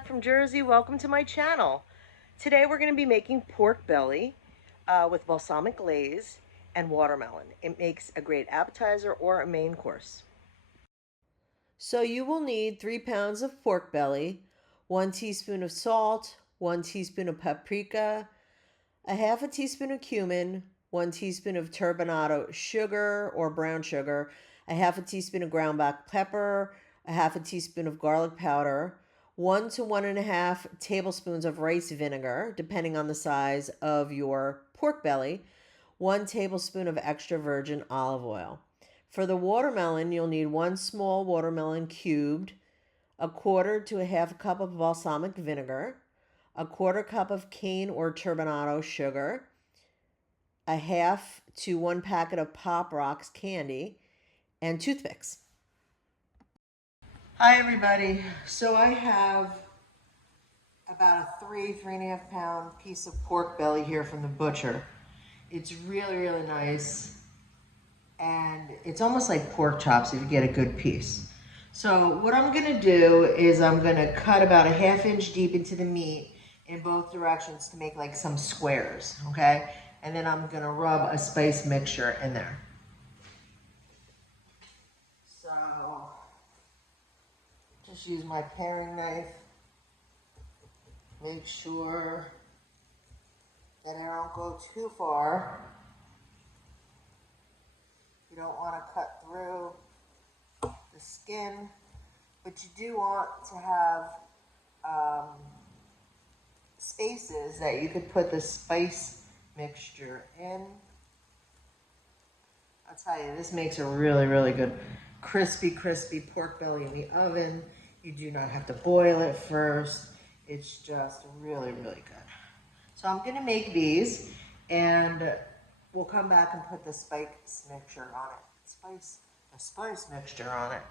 Jacq from Jersey. Welcome to my channel. Today we're going to be making pork belly with balsamic glaze and watermelon. It makes a great appetizer or a main course. So you will need 3 pounds of pork belly, 1 teaspoon of salt, 1 teaspoon of paprika, a half a teaspoon of cumin, 1 teaspoon of turbinado sugar or brown sugar, a half a teaspoon of ground black pepper, a half a teaspoon of garlic powder, 1 to 1.5 tablespoons of rice vinegar, depending on the size of your pork belly, 1 tablespoon of extra virgin olive oil. For the watermelon, you'll need 1 small watermelon cubed, a quarter to a half cup of balsamic vinegar, a quarter cup of cane or turbinado sugar, a half to 1 packet of Pop Rocks candy, and toothpicks. Hi everybody. So I have about a 3.5 pound piece of pork belly here from the butcher. It's really nice, and it's almost like pork chops if you get a good piece. So what I'm gonna do is I'm gonna cut about a 1/2 inch deep into the meat in both directions to make like some squares, okay? And then I'm gonna rub a spice mixture in there. So just use my paring knife. Make sure that I don't go too far. You don't want to cut through the skin, but you do want to have spaces that you could put the spice mixture in. I'll tell you, this makes a really good crispy pork belly in the oven. You do not have to boil it first. It's just really good. So I'm gonna make these, and we'll come back and put the spice mixture on it. The spice mixture on it.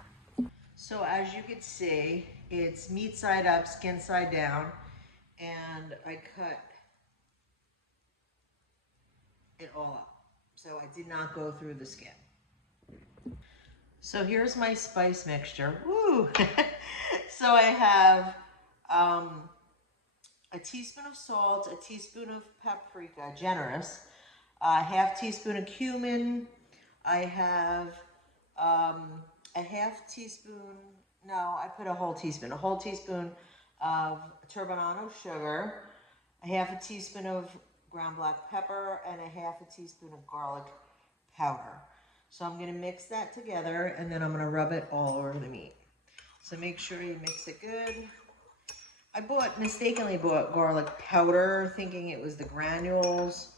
So as you can see, it's meat side up, skin side down, and I cut it all up. So I did not go through the skin. So here's my spice mixture. Woo! So I have a teaspoon of salt, a teaspoon of paprika, generous, a half teaspoon of cumin. I have a half teaspoon, no, I put a whole teaspoon of turbinado sugar, a half a teaspoon of ground black pepper, and a half a teaspoon of garlic powder. So I'm going to mix that together, and then I'm going to rub it all over the meat. So make sure you mix it good. I mistakenly bought garlic powder, thinking it was the granules,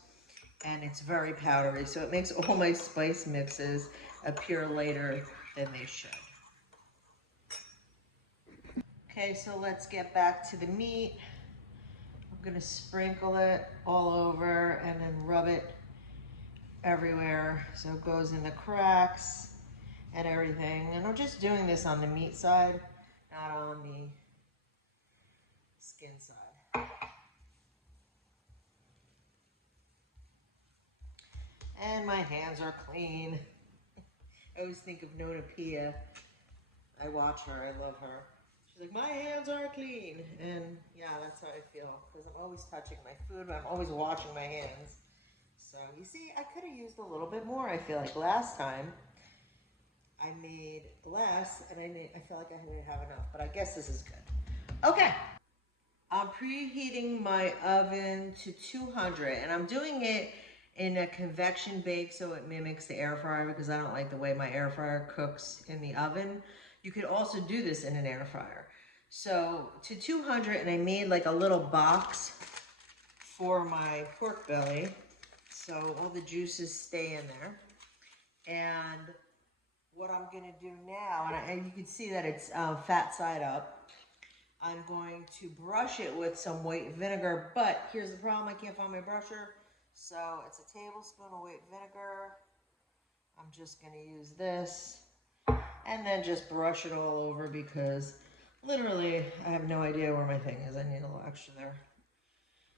and it's very powdery, so it makes all my spice mixes appear lighter than they should. Okay, so let's get back to the meat. I'm gonna sprinkle it all over and then rub it everywhere so it goes in the cracks and everything. And I'm just doing this on the meat side, not on the skin side. And my hands are clean. I always think of Nona Pia. I watch her, I love her. She's like, my hands are clean. And yeah, that's how I feel, because I'm always touching my food, but I'm always washing my hands. So you see, I could have used a little bit more. I feel like last time I made less, and I feel like I didn't have enough, but I guess this is good. Okay, I'm preheating my oven to 200, and I'm doing it in a convection bake so it mimics the air fryer, because I don't like the way my air fryer cooks in the oven. You could also do this in an air fryer. So to 200, and I made like a little box for my pork belly, so all the juices stay in there. And what I'm gonna do now, and you can see that it's fat side up, I'm going to brush it with some white vinegar, but here's the problem, I can't find my brusher. So it's a tablespoon of white vinegar. I'm just gonna use this and then just brush it all over, because literally I have no idea where my thing is. I need a little extra there.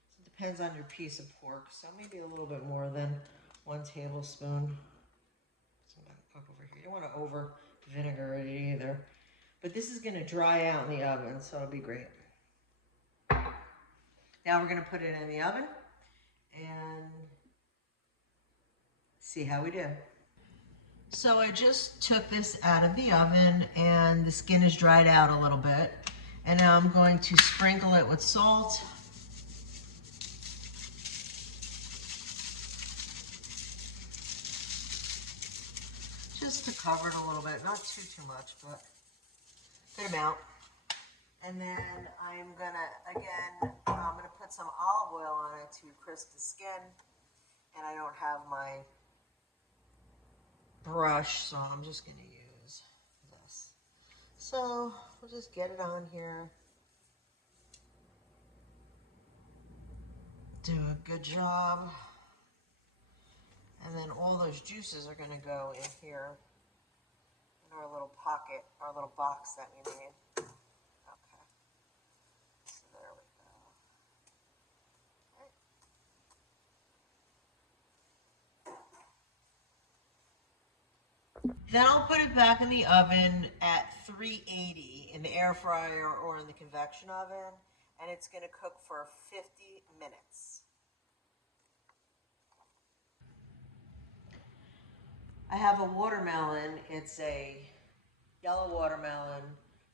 So it depends on your piece of pork. So maybe a little bit more than 1 tablespoon. So I'm gonna cook over here. You don't wanna over vinegar it either. But this is gonna dry out in the oven, so it'll be great. Now we're going to put it in the oven and see how we do. So I just took this out of the oven and the skin is dried out a little bit. And now I'm going to sprinkle it with salt. Just to cover it a little bit, not too much, but good amount. And then I'm gonna put some olive oil on it to crisp the skin. And I don't have my brush, so I'm just gonna use this. So we'll just get it on here. Do a good job. And then all those juices are gonna go in here in our little pocket, our little box that we made. Okay. So there we go. Okay. Then I'll put it back in the oven at 380 in the air fryer or in the convection oven, and it's gonna cook for 50 minutes. I have a watermelon. It's a yellow watermelon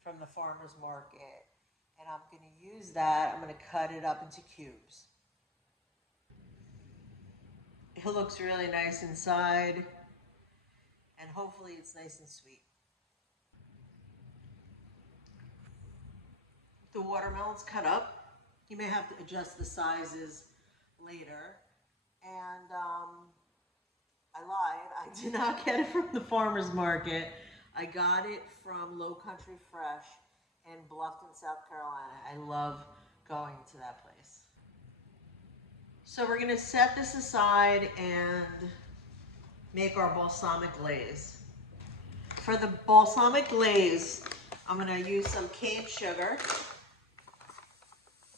from the farmer's market. And I'm going to use that. I'm going to cut it up into cubes. It looks really nice inside. And hopefully it's nice and sweet. The watermelon's cut up. You may have to adjust the sizes later. And I lied. I did not get it from the farmer's market. I got it from Low Country Fresh in Bluffton, South Carolina. I love going to that place. So we're going to set this aside and make our balsamic glaze. For the balsamic glaze, I'm going to use some cane sugar.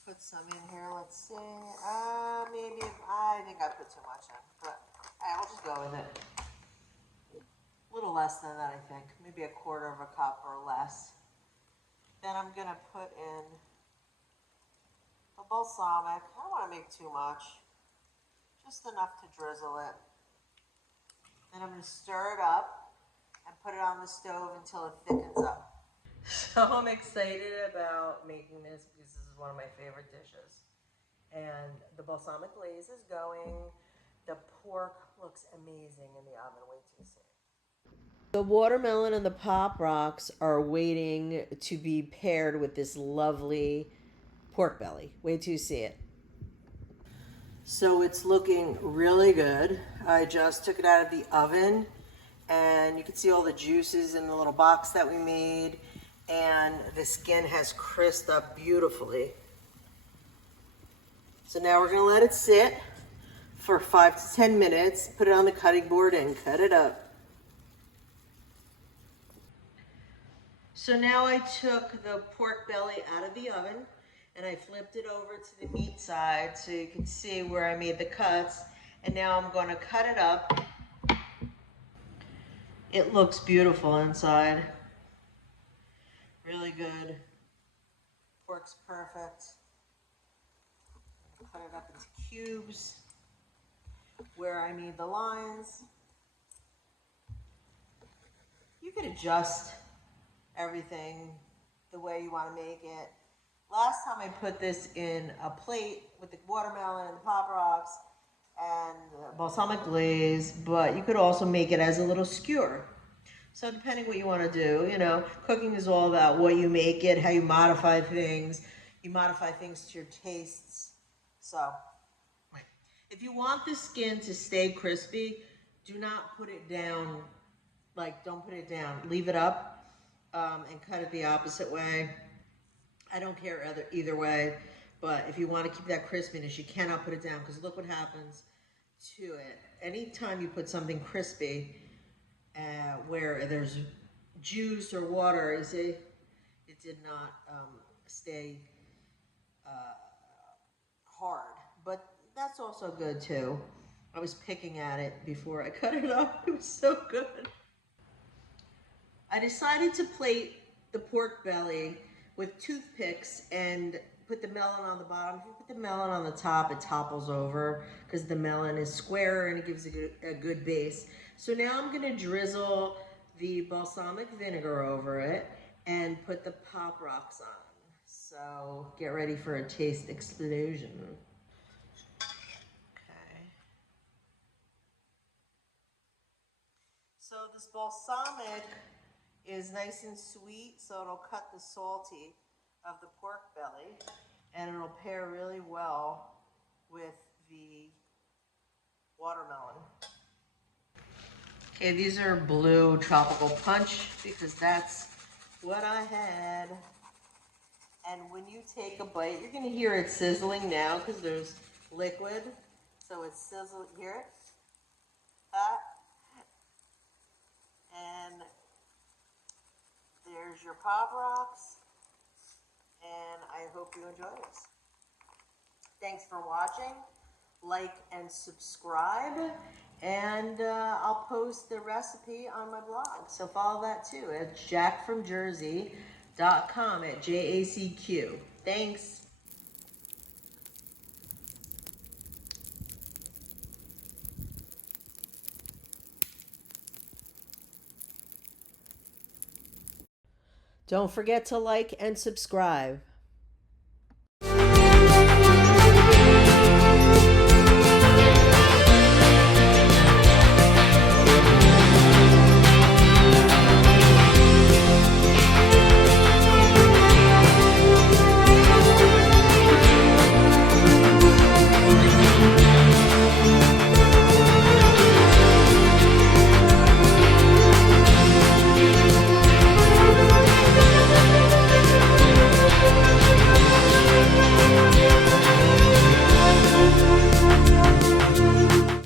Put some in here. Let's see. Maybe I think I put too much in, but we'll just go with it. A little less than that, I think. Maybe a quarter of a cup or less. Then I'm going to put in the balsamic. I don't want to make too much. Just enough to drizzle it. Then I'm going to stir it up and put it on the stove until it thickens up. So I'm excited about making this because this is one of my favorite dishes. And the balsamic glaze is going. The pork looks amazing in the oven. Wait till you see it. The watermelon and the Pop Rocks are waiting to be paired with this lovely pork belly. Wait till you see it. So it's looking really good. I just took it out of the oven and you can see all the juices in the little box that we made, and the skin has crisped up beautifully. So now we're gonna let it sit for 5 to 10 minutes, put it on the cutting board and cut it up. So now I took the pork belly out of the oven and I flipped it over to the meat side so you can see where I made the cuts. And now I'm going to cut it up. It looks beautiful inside. Really good. Pork's perfect. Cut it up into cubes where I made the lines. You can adjust everything the way you want to make it. Last time I put this in a plate with the watermelon and the Pop Rocks and the balsamic glaze, but you could also make it as a little skewer. So depending what you want to do, you know, cooking is all about what you make it, how you modify things. You modify things to your tastes. So, if you want the skin to stay crispy, do not put it down. Like, don't put it down. Leave it up and cut it the opposite way. I don't care either way, but if you want to keep that crispiness, you cannot put it down because look what happens to it. Anytime you put something crispy where there's juice or water, you see, it did not stay hard, but that's also good too. I was picking at it before I cut it up. It was so good. I decided to plate the pork belly with toothpicks and put the melon on the bottom. If you put the melon on the top, it topples over because the melon is square and it gives a good base. So now I'm gonna drizzle the balsamic vinegar over it and put the Pop Rocks on. So get ready for a taste explosion. Okay. So this balsamic is nice and sweet, so it'll cut the salty of the pork belly, and it'll pair really well with the watermelon. Okay, these are blue tropical punch because that's what I had. And when you take a bite, you're gonna hear it sizzling now because there's liquid. So it's sizzling, hear it? And there's your Pop Rocks. And I hope you enjoy this. Thanks for watching. Like and subscribe. And I'll post the recipe on my blog. So follow that too at jackfromjersey.com at JACQ. Thanks. Don't forget to like and subscribe.